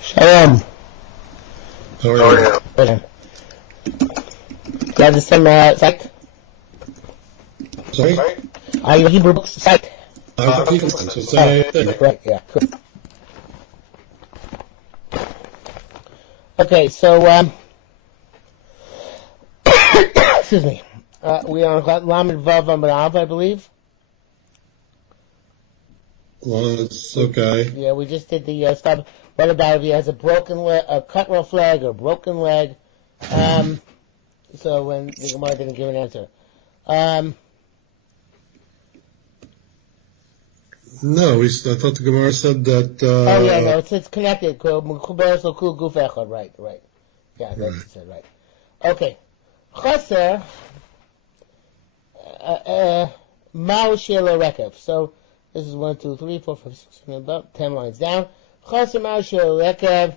Shalom. How are you? Good. You have the same site? Sorry? Are your Hebrew books site? I'm keeping so say thing. Right, yeah. Good. Okay, so, excuse me. We are on Lamed Vav Amud Av, I believe. Well, it's okay. Yeah, we just did the stuff. What about if he has a broken leg, a cut rough leg, or a broken leg? So when the Gemara didn't give an answer. No, I thought the Gemara said that. Oh yeah, no, it's connected. Right. Yeah, that's it, right. Okay. Chaser Mao Shelo Rekev. So this is 1, 2, 3, 4, 5, 6, 7, about 10 lines down. Chaser Mao Shelo Rekev.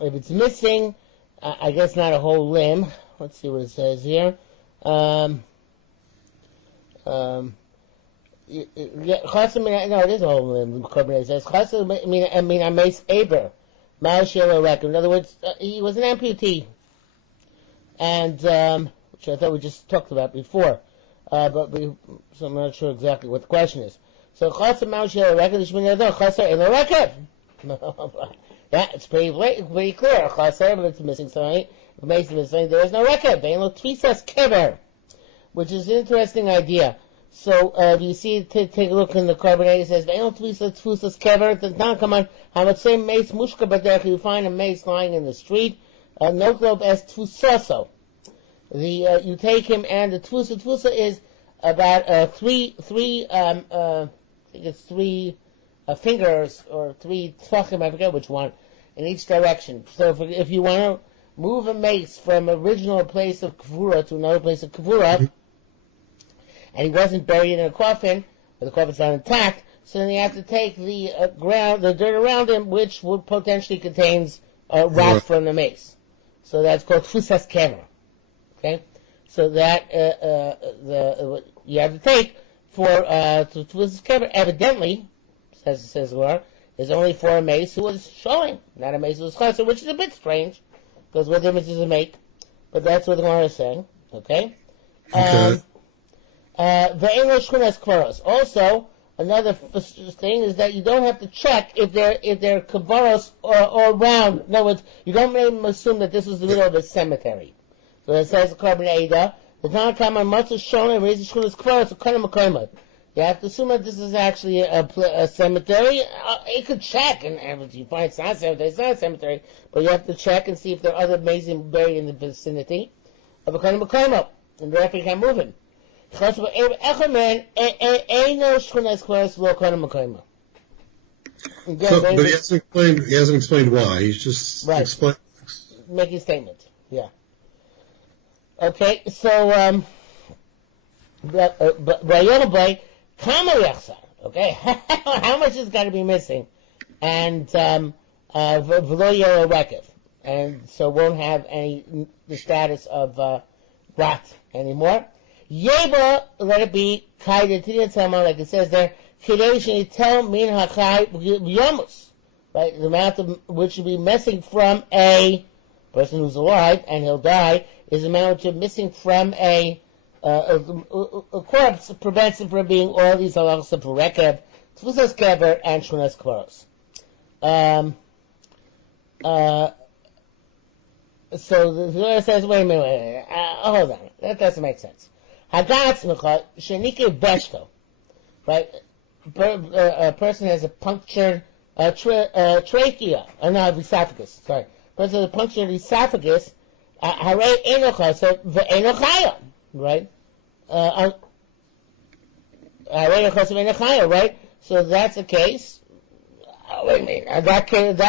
If it's missing, I guess not a whole limb. Let's see what it says here. No, it is a whole limb. It says Chaser mean a mace aber. Mao Shelo Rekev. In other words, he was an amputee, and which I thought we just talked about before. So I'm not sure exactly what the question is. So Chaser Mao Shelo Rekev. This means Chaser Elo Rekev. Yeah, it's pretty clear. Chaser, but it's missing something. If it's missing, there is no record. They no tvisas kever, which is an interesting idea. So you see, take a look in the carbonate. It says they no tvisas kever. It does not come on how much same mace mushka, but there you find a mace lying in the street. No globe as tvusoso. You take him, and the tvusa is about three I think it's three fingers or three tfachim, I forget which one, in each direction. So if you want to move a mace from original place of kavura to another place of kavura, and he wasn't buried in a coffin, or the coffin's not intact, so then you have to take the the dirt around him, which would potentially contains rot from the mace. So that's called tfusas kever. Okay, so that you have to take for tfusas kever. Evidently, says Laura, is only for a mace who was showing, not a mace who was chaser, which is a bit strange, because what difference does it make? But that's what the Laura is saying. Okay. Also, another thing is that you don't have to check if they're kavaros or round. In other words, you don't even assume that this is the middle of a cemetery. So it says the carbon Ada, the Tanakh must have shown and raised the shkunas kavaros or kana makayma. You have to assume that this is actually a cemetery. You could check, and if you find it's not a cemetery, it's not a cemetery, but you have to check and see if there are other amazing buried in the vicinity of a kind of Makayma, and therefore you can't move him. So he hasn't explained why. He's just making a statement. Yeah. Okay, so okay, how much is got to be missing? And and so won't have the status of rot anymore. Yeba, let it be like it says there. Right, the amount of which should be missing from a person who's alive and he'll die is the amount which is missing from a corpse prevents him from being all these halachas of rekev, tfusas kever, and shkunas kvaros. So the Torah says, wait a minute, hold on, that doesn't make sense. Hagatz mecha shenike beshto, right? A person has a punctured trachea, esophagus. Sorry, person has a punctured esophagus. Hare enocha, so ve'enochaya, right? Right? So that's the case. Wait a minute. That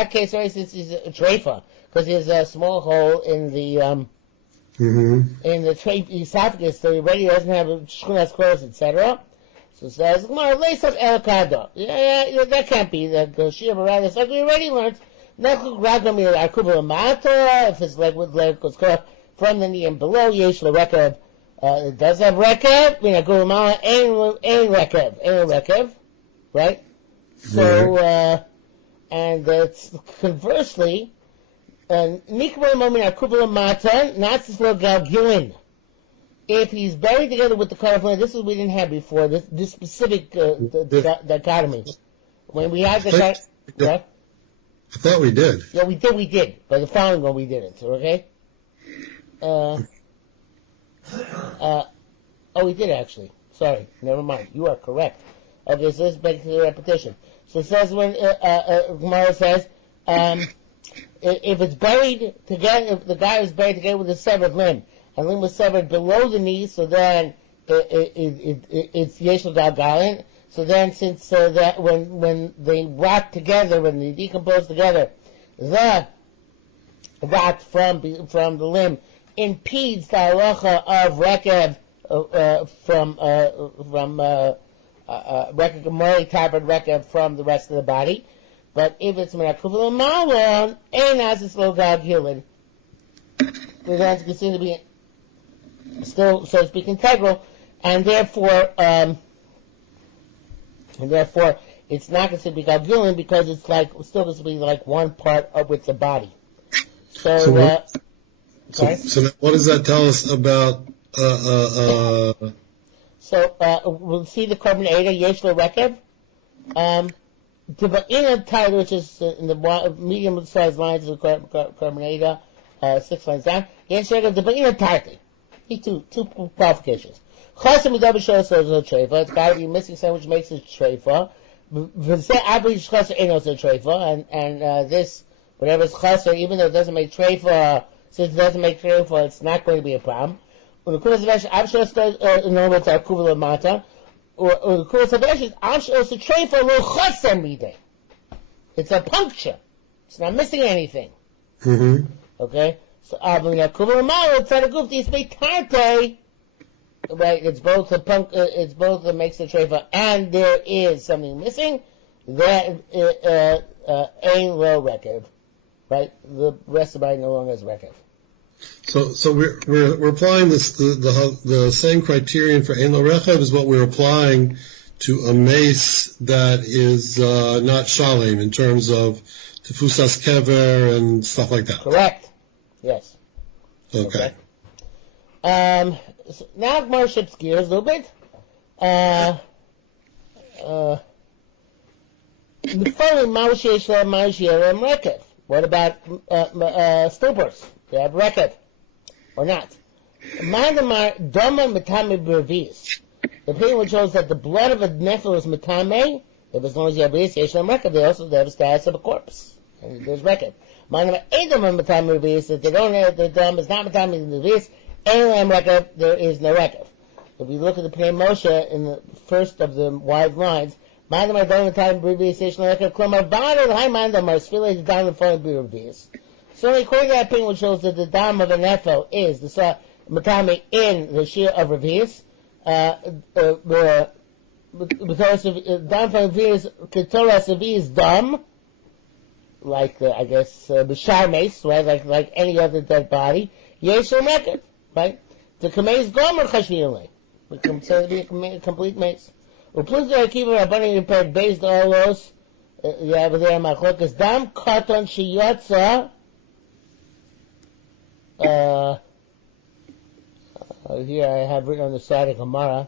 case, right, since he's a treifa, because he has a small hole in the in the esophagus, so he already doesn't have a shkunas kvaros, etc. So it says, lace of elakado. Yeah, that can't be the shiur, but rather it's like we already learned. If his leg goes cut from the knee and below, yesh rekev. It does have rekev. Ain't rekev, right? So, and that's conversely, Nikbar Momin Akubala Mata, Natsislo Galgilin. If he's buried together with the Karaflin, this is what we didn't have before, this specific dichotomy. When we had the I thought we did. Yeah, we did. But the following one we didn't, okay? We did actually. Sorry, never mind. You are correct. Okay, so let's make the repetition. So it says when Gemara says, if it's buried together, if the guy is buried together with a severed limb, and limb was severed below the knee, so then it's Yeshel Galgalin. So then, since that when they rot together, when they decompose together, the rot from the limb impedes the halacha of rekev from rekev gemori tabard rekev from the rest of the body. But if it's merakuvul malon, ein as lo galgilin, then it's considered to be still, so to speak, integral, and therefore it's not considered to be galgilin because it's still considered to be like one part of with the body. So what does that tell us about? We'll see the carbon Ada Yeshlo Rekev. In a title, which is in the medium-sized lines of the carbon Ada, 6 lines down. Yeshlo Rekev, the in a title. Two qualifications. Chasim Midav Shows a treifa. It's got to be missing something which makes it treifa. And this, whatever is chaser, even though it doesn't make treifa, since it doesn't make treifa, it's not going to be a problem. It's a puncture. It's not missing anything. Mm-hmm. Okay? So, right, it's both a makes a treifa, and there is something missing, that ain't low rekev. Right? The rest of the body no longer has rekev. So we're applying the same criterion for ein lo rechev is what we're applying to a mace that is not shalem in terms of tefusas kever and stuff like that. Correct. Yes. Okay. So now Gemara shifts gears a little bit. The following rekev. What about stillbirths? They have rekev, or not? The opinion which shows that the blood of a nefil is metame, if as long as you have revis, yesh lam rekev, they also have a status of a corpse. And there's rekev. If they don't have the dam is not metame revis, lam rekev, there is no rekev. If you look at the Pnei Moshe in the first of the wide lines, so according to that opinion, which shows that the dam of an nefil is the matame in the shiur of revius, because dam from revius ketoras revius dam, like I guess b'shar mace, right? Like any other dead body, yesh record, right? The kamei's gomer chashvinle, we consider to be a complete mace. Uplus akiva rabbanim repaired based all those. You have there machlokas dam katon sheyatsa. Here I have written on the side of Gemara.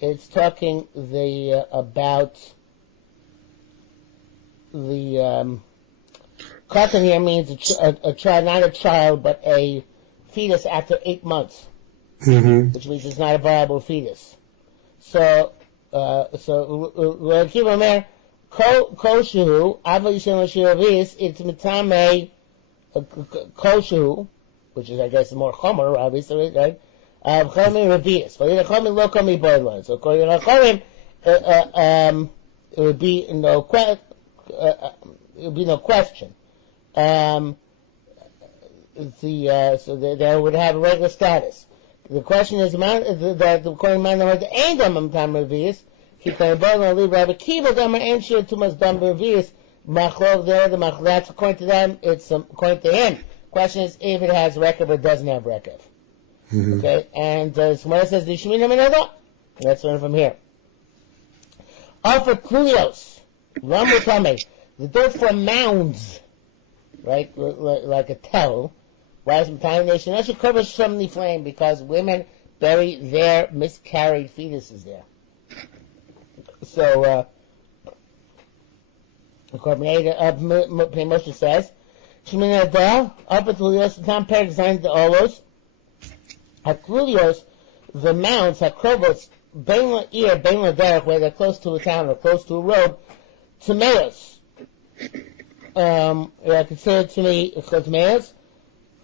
It's talking about the katon here means a child, not a child, but a fetus after 8 months, which means it's not a viable fetus. So Akiva Omer koshu aval yishem l'shiravis, it's mitame koshu, which is I guess more chomer, obviously, right? Chomer revius. For the chomer lo komi boilon. So according to chomer, it would be no question. So they would have a regular status. The question is that according to the ain't dam tam revius. Keep on boiling leave Rabbi Kiva dam ain't sure too much dam revius. Machlov there the machlov. That's according to them. It's according to him. Question is if it has rekev or doesn't have rekev. Okay, and Shmuel says the Shemina Minada. Let's learn from here. Alpha Klulios. Ramutame, the dirt from mounds, right, like a tell. Why is Matame nation? That should cover some the flame because women bury their miscarried fetuses there. So, Moshe says, Shemina Adal, up at Lulios, the time pair designed the Olos, at Lulios, the mounds, Hakrovos, Bein La Bein La Derek, where they're close to a town or close to a road, tomatoes. Considered to me, it's called tomatoes.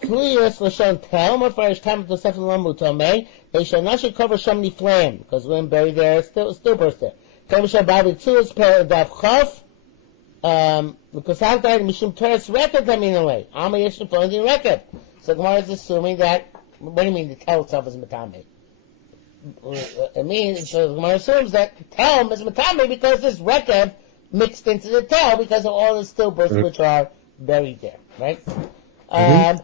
Lulios, Lashon Tel, Mafarish Tam, Tosef Lamutome, they shall not should cover Shemni flame, because women buried there, stillbirth there. Cover Shal Babi Tzulis, Dav Chof, because I've died Mishum Teres record I mean away. Alma Yeshua finding record. So Gemara is assuming that, what do you mean the tell itself is Matame? It means, so Gemara assumes that tell is Matame because there's record mixed into the tell because of all the stillbirths which are buried there, right? I'm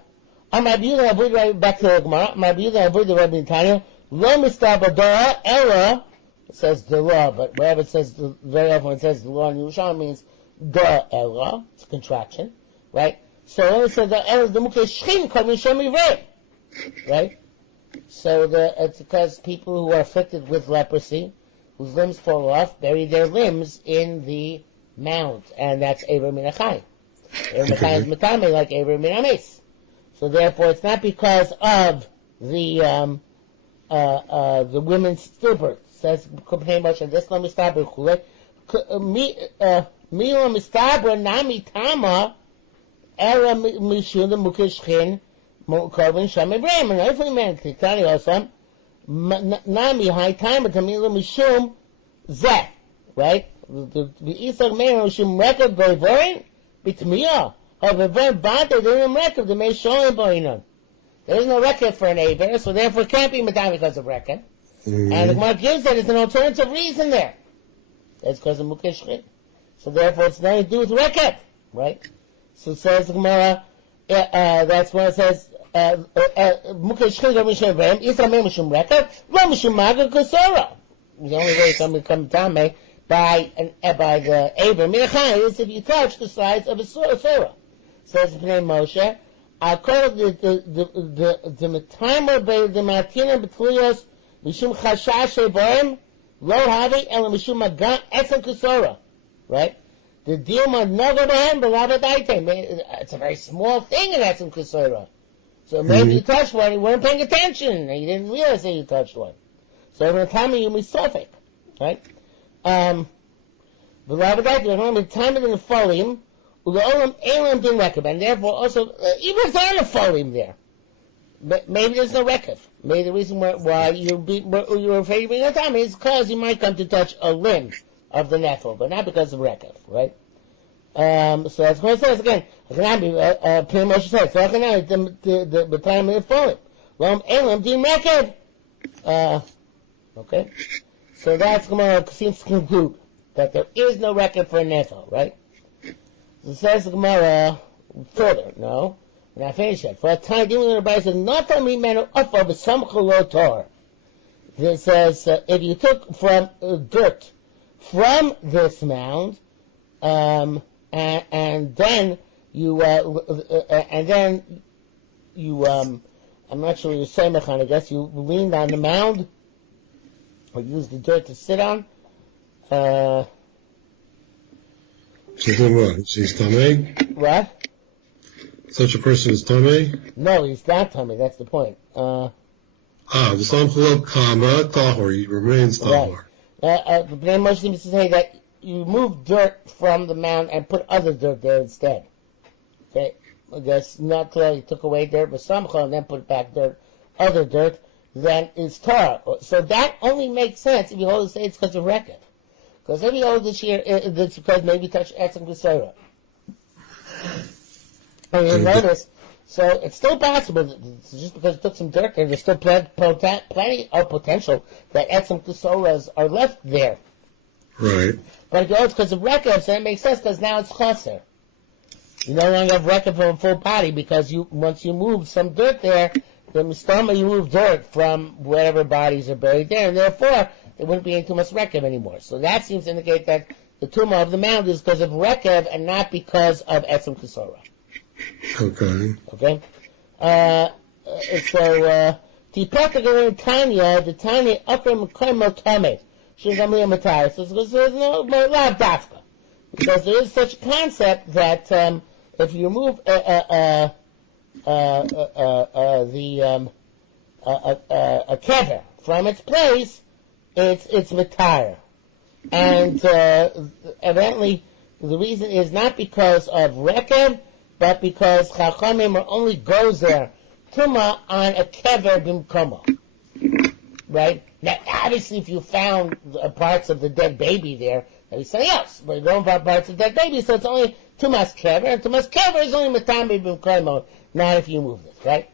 Rabbi back to the Gemara. I'm Rabbi the Rabbi Nitanya. Lo mistabadora ella, it says the law, but wherever it says, very often when it says the law in Yerushalmi means the ella, it's a contraction, right? So when it says the ella, the mukhe shchin kol mishom ivrei, right? So it's because people who are afflicted with leprosy, whose limbs fall off, bury their limbs in the mound, and that's Ever Min HaChai. Ever Min HaChai is Matame, like Ever Min HaMes. So therefore, it's not because of the women's stillbirth. Says Kopnei Moshe, this lo mistaber chule. Mi lo mistaber nami tama era mishun the mukeshchin kovin sham ebrahim. And if we meant to tell you also, nami high time to mi lo mishum zeh, right? The isag meir mishum record boivorin bitmiyah. However, very bad they didn't record the may show him boinon. There is no record for an Aver, so therefore it can't be Madam because of record. Mm-hmm. And the Gemara gives that it's an alternative reason there. That's because of Mukeshchin. So therefore it's nothing to do with record, right? So it says the Gemara, that's when it says, Mukeshchin go Mishum Ibrahim, Yisra Mei Mishum record, Lo Mishum Maga Kusora. The only way somebody come down by the Aver Minachai is if you touch the sides of a Surah. Says the name Moshe, I'll call the timer by the Matina Betlios Mishum Chashash Evarim Lo Havi El Mishum Magan Etzem Kusora. Right? The deal ma never behem b'lavadaite. It's a very small thing in Etzem Kusora. So maybe you touched one, you weren't paying attention, and you didn't realize that you touched one. So every time you misofik. Right? B'lavadaite, the time of the folim, U'la'olam elam din rekab, and therefore also, even if there are no folim there, maybe there's no rekab. Maybe the reason why you're afraid of being a time is because you might come to touch a limb of the nefel, but not because of rekab, right? So that's what it says again. Pretty much says, the time of the folim. U'la'olam elam din rekab. Okay? So that's Gemara seems to conclude that there is no record for a nefel, right? It says the Gemara further, no? And I finish it. For a time, dealing with the Bible says, not for me, man, up of some cholotor. It says, if you took from dirt from this mound, and then you, I'm not sure you're saying, I guess you leaned on the mound, or used the dirt to sit on, So then what? He's Tameh? What? Such a person is Tameh? No, he's not Tameh, that's the point. The Samchalot Kama, Tahor, he remains Tahor. Right. The Bnei Moshe seems to say that you move dirt from the mound and put other dirt there instead. Okay? I guess not till you took away dirt, but Samchal and then put back dirt, other dirt, then it's Torah. So that only makes sense if you hold to say it's because of record. Because if you hold this here, it's because maybe touch Etzem Kusera. And you notice, so it's still possible that just because it took some dirt there, there's still plenty of potential that Etzem Kuseras are left there. Right. But if you hold it's because of record, so it makes sense because now it's chaser. You no longer have record for a full body because once you move some dirt there, the mistama you move dirt from wherever bodies are buried there, and therefore there wouldn't be any too much record anymore. So that seems to indicate that the tumah of the mound is because of rekev and not because of etzem kesora. Okay. Okay. So tipaka Tanya, the Tanya akram kaimel tamed. Shingamli matai. So there's no lav dafka, because there is such a concept that if you remove a kever from its place, it's matire. And evidently, the reason is not because of rekev, but because chachamim only goes there tuma on a kever bimkomo. Right? Now, obviously, if you found parts of the dead baby there, that is something else. But you don't find parts of the dead baby, so it's only tumas kever, and tumas kever is only matambi bimkomo, not if you move this, right?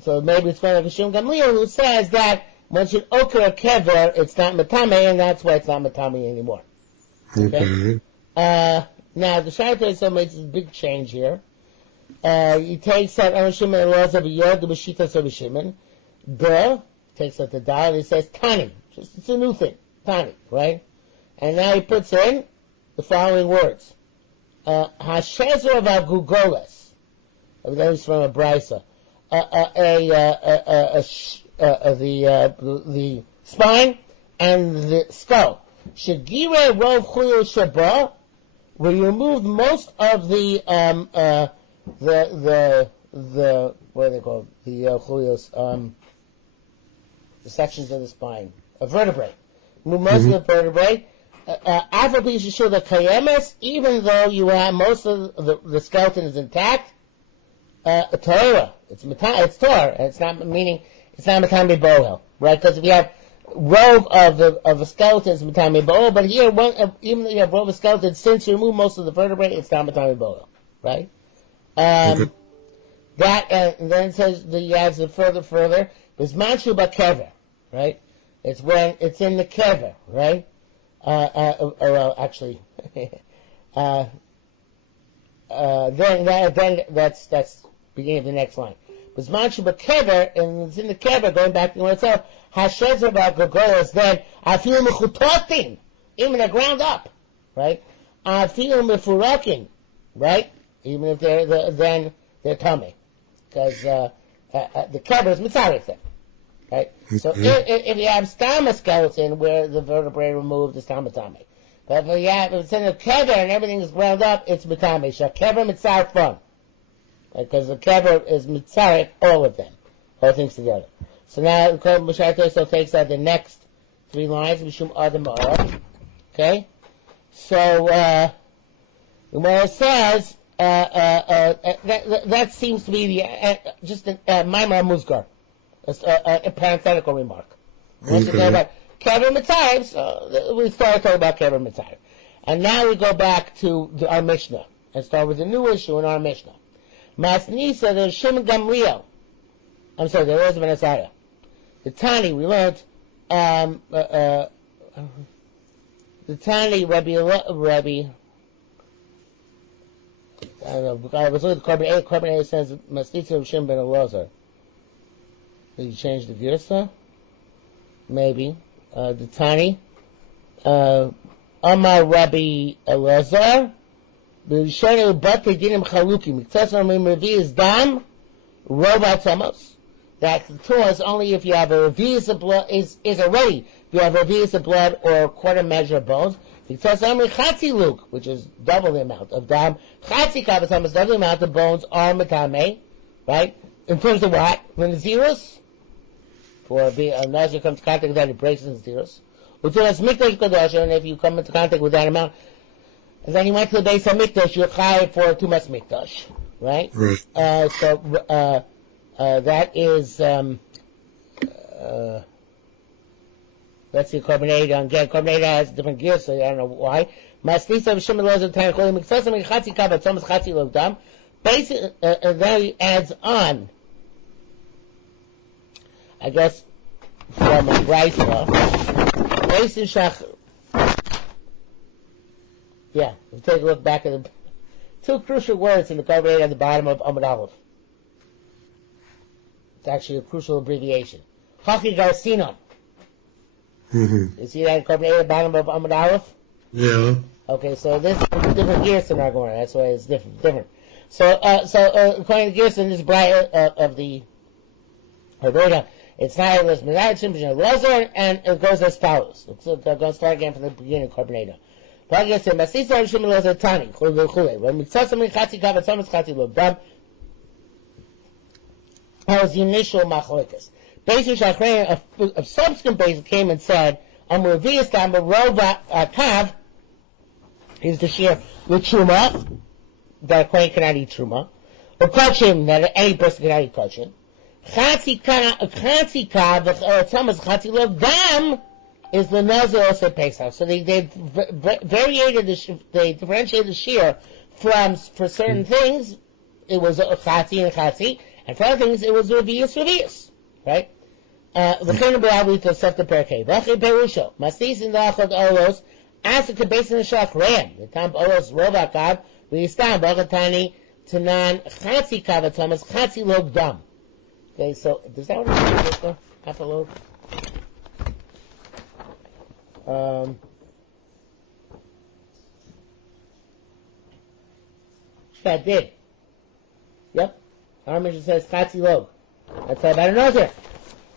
So maybe it's like a Shum Gamliel who says that once you oker a kever, it's not matame, and that's why it's not matame anymore. Okay? Now, the Shaitan so makes a big change here. He takes out Shimon and laws of Yod, the Bashita of Shimon. Takes out the dal, and he says Tani. It's a new thing. Tani, right? And now he puts in the following words. Hashezer of Agugoles. That is from a brisa. The spine and the skull. Shagire rov chuyo shaba, where you removed most of the what are they called? The chuyos, the sections of the spine, a vertebrae. Remove most of the vertebrae. Even though you have most of the skeleton is intact, Torah. It's Torah. It's not meaning it's not Matami Bohel, right? Because if you have rove of the skeleton, it's Matami Bohel. But here, even though you have rove of skeleton, since you remove most of the vertebrae, it's not Matami Bohel, right? That and then it says he adds it further. There's Manshu Bakever, right? It's when it's in the kever, right? Well, actually, then that's beginning of the next line. But Manshu Bakever, and it's in the kever, going back to itself. Hashezer Bagogolas, then Afilu Mechutotin, even the ground up, right? Afilu Mefurakin, right? Even if they're tummy, because the kever is mitzaref then, right? So if you have stam skeleton where the vertebrae removed, it's tamatame. But if it's in a kever and everything is ground up, it's mitame. Kever mitzaref fun, because the kever is mitzaref all of them, all things together. So now Moshe so takes out the next three lines, Mishum Adam Ara. Okay, so the Gemara says. That seems to be just a Maimar Muzgar, a parenthetical remark. Once we go about Kever Mitzayim, so we started talking about Kever Mitzayim. And now we go back to our Mishnah and start with a new issue in our Mishnah. Masnisa, there's Shimon Gamliel. I'm sorry, there was Ben Asaya. The Tani, we learned, the Tani, Rabbi, I don't know. I was looking at Carbon A says Masnitza of Shim ben Elazar. Did you change the Girsa? Maybe. The Tani. Amar Rabbi Elazar. B'Rishonu Bate Dinim Chaluki. Miktas Amim Revi is Dam. Rovat Amos. That the Torah is only if you have a Revi of blood, is already. If you have a Revi of blood or a quarter measure of bones. Because Amri Chatzi Luke, which is double the amount of dam, Chatzi Kabbatam is double the amount of bones are Matame, right? In terms of what? When the zeros, for a Nazir comes to contact with that, it breaks into zeros. Utulas Mikdash Kadosh, and if you come into contact with that amount, and then you went to the base of Mikdash, you're chayav for Tumas Mikdash, right? Right. That is, let's see, Carbonate again. Carbonate has different gears, so I don't know why. Masnisa of Shimon Loz of Tan Cholim Miksasam Chatzi Kabbat Thomas Chatzi Lodam. Basically, then he adds on, I guess, from a Brisa. Basin Shach. Yeah, let's take a look back at the two crucial words in the Carbonate at the bottom of Amud Aleph. It's actually a crucial abbreviation. Hachi Garcinon. Mm-hmm. You see that in Carbonate at the bottom of Amud Aleph? Yeah. Okay, so this is a different Gerson argument. That's why it's different. So according to Gerson, this bright of the Herberta, it's not a Lazar, and it goes as follows. So I'm going to start again from the beginning of Carbonado. That was the initial machlokas. Basically, a subsequent basis came and said, Amurvias Damarova Kav is the shiur with Truma, that a Kohen cannot eat Truma, or Kachim, that any person cannot eat Kachim. Chatzi Kav, Thomas Chatzi Lov Dam, is the Nazir also Pesach. So they differentiated the shiur for certain things, it was a Chatzi and Chatzi, and for other things, it was Revius, right? V'chein b'avi tosef the perkei. V'achei perusho. Mastis in the achot olos, as a kabeis in the shach ram. The tam olos rova kav, v'yistam b'achatani tanan chatzi kav atamas chatzi log dam. Okay, so, does that what it means, though? Half a log? That did. Yep. Our mission says chatzi log. That's all about a Nazir.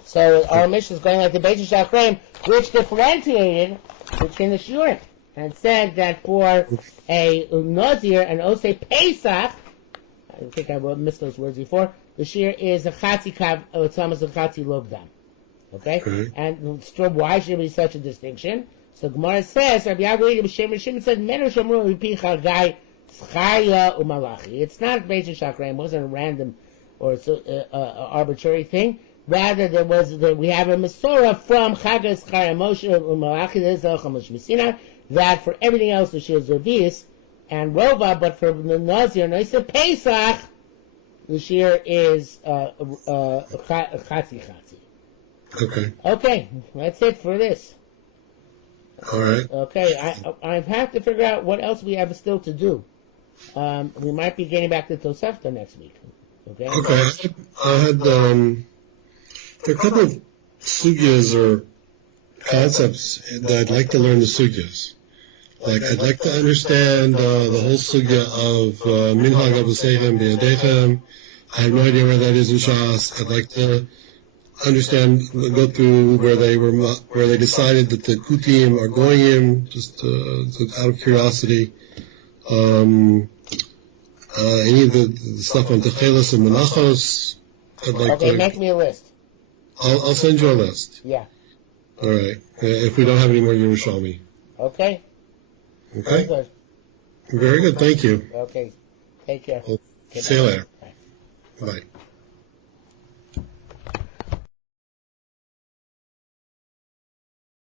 So our mission is going like the Beis Shachreim, which differentiated between the shiurim and said that for a Nazir and Osei Pesach, I think I missed those words before, the shiur is a Chatzi Kav, it's almost a Chatzi Logdam. Okay? And why should there be such a distinction? So Gemara says, Rabbi Yaakov Shimon said, Menu Shomru Ripi Chagai Schaya Umalachi. It's not Beis Shachreim, it wasn't a random or arbitrary thing. Rather, we have a Masorah from Chagas Chaya Moshe Malachi that for everything else the shiur is Revius and Rova, but for the Nazir and Osei Pesach, the shiur is Chatzi. Okay, that's it for this. All right. Okay, I have to figure out what else we have still to do. We might be getting back to Tosefta next week. Okay. I had there are a couple of sugyas or concepts that I'd like to learn the sugyas. Like, I'd like to understand the whole sugya of Minhag Avosechem B'Yadechem. I have no idea where that is in Shas. I'd like to understand, go through where they decided that the Kutim are going in, just out of curiosity. Any of the stuff on Techelos and Menachos. I'd like to. Make me a list. I'll send you a list. Yeah. All right. If we don't have any more Yerushalmi. Okay. Okay. Very good. Very good. Thank you. Okay. Take care. See you later. Bye. Bye.